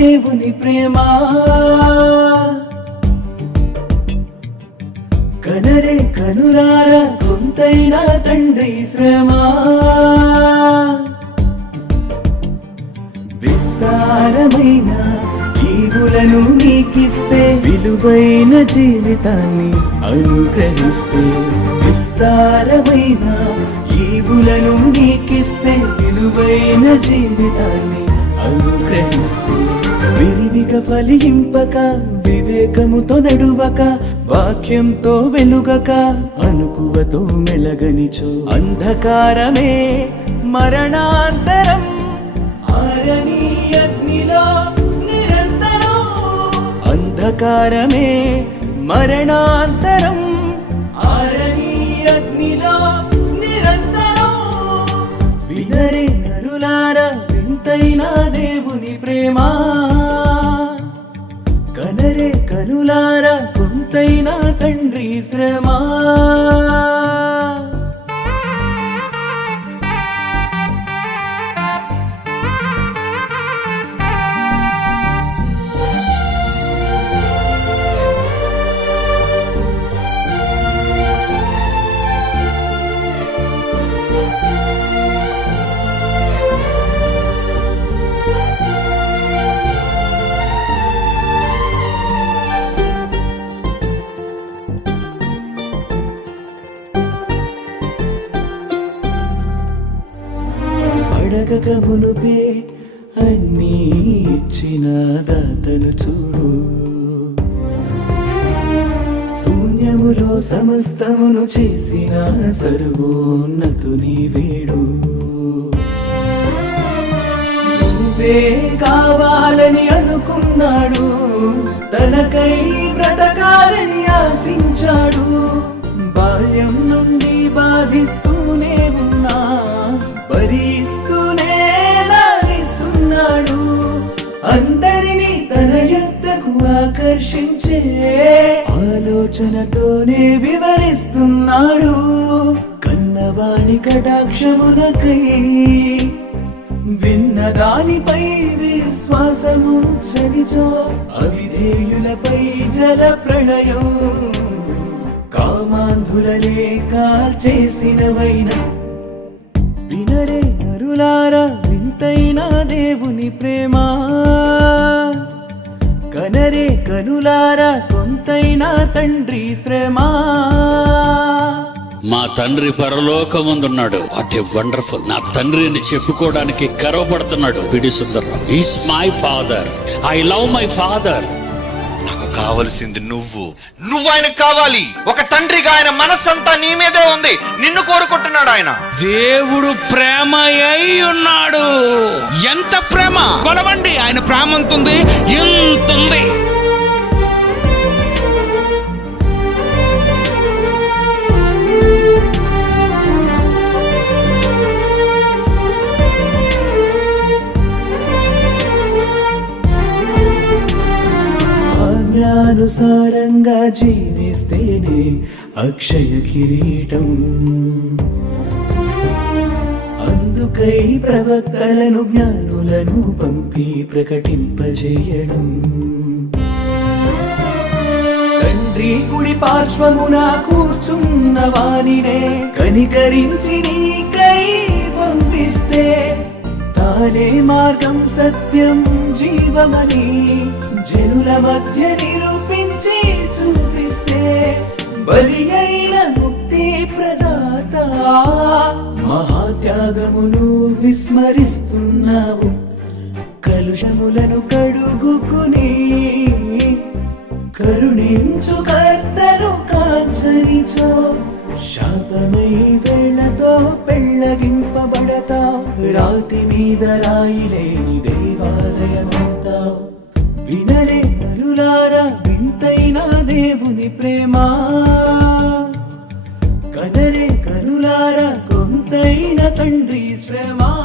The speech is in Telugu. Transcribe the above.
దేవుని ప్రేమ. కనరే కనులారా కొంతైనా తండ్రి శ్రమ. విస్తారమైన ఈవులను నీకిస్తే విలువైన జీవితాన్ని అనుగ్రహిస్తే. విస్తారమైన ఈవులను నీకిస్తే విలువైన జీవితాన్ని అనుగ్రహిస్తే. విరివిగా ఫలింపక వివేకముతో నడువక వాక్యంతో వెలుగక అనుకువతో మెలగనిచో అంధకారమే మరణాంతరం. ఆరని అగ్నిలో నిరంతరం. అంధకారమే మరణాంతరం. ఆరని అగ్నిలో నిరంతరం. వినరే నరులారా వింతైన దేవుని ప్రేమ. కనరే కనులారా కొంతైనా తండ్రి శ్రమ. అడగక మునుపే అన్నీ ఇచ్చిన దాతను చూడు. శూన్యములో సమస్తమును చేసిన సర్వోన్నతుని వేడు. నువ్వే కావాలని అనుకున్నాడు, తనకై బ్రతకాలని ఆశించాడు. బాల్యం నుండి బాధిస్తూనే ఉన్నా భరిస్తూనే లాగిస్తున్నాడు. అందరినీ తన యొద్దకు ఆకర్షించే ఆలోచనతోనే వివరిస్తున్నాడు. కన్నవాణి కటాక్షమునకై విన్నదానిపై విశ్వాసము చనిచో. అవిధేయులపై జల ప్రళయం కామాంధులనే కాల్చేసినవైన. వినరే నరులారా వింతైన దేవుని ప్రేమ. కనరే కనులారా కొంతైనా తండ్రి శ్రమ. మా తండ్రి పరలోకముందున్నాడు. What a wonderful. నా తండ్రి అని చెప్పుకోవడానికి గర్వపడుతున్నాడు PD Sundar Rao. Is my father. I love my father. నాకు కావలసింది నువ్వు ఆయనకు కావాలి. ఒక తండ్రిగా ఆయన మనస్సంతా నీ మీదే ఉంది. నిన్ను కోరుకుంటున్నాడు ఆయన. దేవుడు ప్రేమ అయి ఉన్నాడు. ఎంత ప్రేమ కొలవండి. ఆయన ప్రేమ ఎంతుంది? ఎంతుంది. ఆజ్ఞానుసారంగా జీవిస్తేనే అక్షయ కిరీటం. అందుకై ప్రవక్తలను జ్ఞానులను పంపి ప్రకటింపజేయడం. తండ్రి కుడి పార్శ్వమున కూర్చున్న వానినే కనికరించి నీకై పంపిస్తే. తానే మార్గం సత్యం జీవమని జనుల మధ్య నిరూపించి చూపిస్తే. బలి అయిన ముక్తి ప్రదాత మహాత్యాగమును విస్మరిస్తున్నావు. కలుషములను కడుగుకుని కరుణించు కర్తను కాంచనిచో. శాపమై వేళతో పెళ్ళగింపబడతావు. రాతి మీద రాయిలేని దేవాలయమవుతావు. వినరే నరులారా వింతైన దేవుని ప్రేమ. కనరే కనులారా కొంతైన తండ్రి శ్రమ.